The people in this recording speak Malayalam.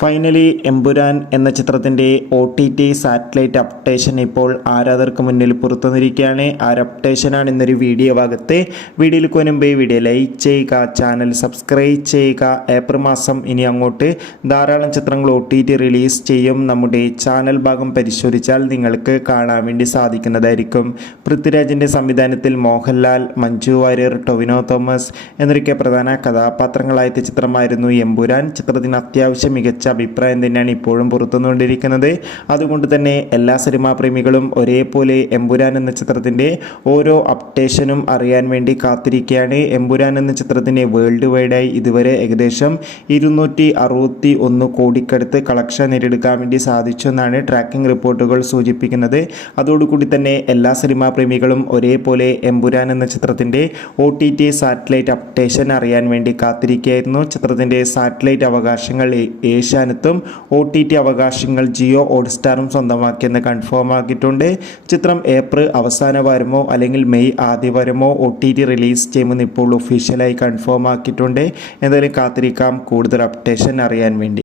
ഫൈനലി എമ്പുരാൻ എന്ന ചിത്രത്തിൻ്റെ OTT സാറ്റലൈറ്റ് അപ്ഡേഷൻ ഇപ്പോൾ ആരാധകർക്ക് മുന്നിൽ പുറത്തുവന്നിരിക്കുകയാണ്. ആ അപ്ഡേഷനാണ് ഇന്നൊരു വീഡിയോ ഭാഗത്ത്. വീഡിയോയിൽ മുൻപേ വീഡിയോ ലൈക്ക് ചെയ്യുക, ചാനൽ സബ്സ്ക്രൈബ് ചെയ്യുക. ഏപ്രിൽ മാസം ഇനി അങ്ങോട്ട് ധാരാളം ചിത്രങ്ങൾ OTT റിലീസ് ചെയ്യും. നമ്മുടെ ചാനൽ ഭാഗം പരിശോധിച്ചാൽ നിങ്ങൾക്ക് കാണാൻ വേണ്ടി സാധിക്കുന്നതായിരിക്കും. പൃഥ്വിരാജിൻ്റെ സംവിധാനത്തിൽ മോഹൻലാൽ, മഞ്ജു വാര്യർ, ടൊവിനോ തോമസ് എന്നൊക്കെ പ്രധാന കഥാപാത്രങ്ങളായ ചിത്രമായിരുന്നു എമ്പുരാൻ. ചിത്രത്തിന് അത്യാവശ്യം മികച്ച അഭിപ്രായം തന്നെയാണ് ഇപ്പോഴും പുറത്തുകൊണ്ടിരിക്കുന്നത്. അതുകൊണ്ട് തന്നെ എല്ലാ സിനിമാ പ്രേമികളും ഒരേപോലെ എമ്പുരാൻ എന്ന ചിത്രത്തിൻ്റെ ഓരോ അപ്ഡേഷനും അറിയാൻ വേണ്ടി കാത്തിരിക്കുകയാണ്. എമ്പുരാൻ എന്ന ചിത്രത്തിന് വേൾഡ് വൈഡായി ഇതുവരെ ഏകദേശം 261 കോടിക്കടുത്ത് കളക്ഷൻ നേടിയെടുക്കാൻ വേണ്ടി സാധിച്ചു എന്നാണ് ട്രാക്കിംഗ് റിപ്പോർട്ടുകൾ സൂചിപ്പിക്കുന്നത്. അതോടുകൂടി തന്നെ എല്ലാ സിനിമാ പ്രേമികളും ഒരേപോലെ എമ്പുരാൻ എന്ന ചിത്രത്തിൻ്റെ OTT സാറ്റലൈറ്റ് അപ്ഡേഷൻ അറിയാൻ വേണ്ടി കാത്തിരിക്കുകയായിരുന്നു. ചിത്രത്തിൻ്റെ സാറ്റലൈറ്റ് അവകാശങ്ങൾ ഏഷ്യാനെറ്റും OTT അവകാശങ്ങൾ ജിയോ ഹോട്ട്സ്റ്റാറും സ്വന്തമാക്കിയെന്ന് കൺഫേം ആക്കിയിട്ടുണ്ട്. ചിത്രം ഏപ്രിൽ അവസാന വാരമോ അല്ലെങ്കിൽ മെയ് ആദ്യ വാരമോ OTT റിലീസ് ചെയ്യുമെന്ന് ഇപ്പോൾ ഒഫീഷ്യലായി കൺഫേം ആക്കിയിട്ടുണ്ട്. എന്തായാലും കാത്തിരിക്കാം കൂടുതൽ അപ്ഡേഷൻ അറിയാൻ വേണ്ടി.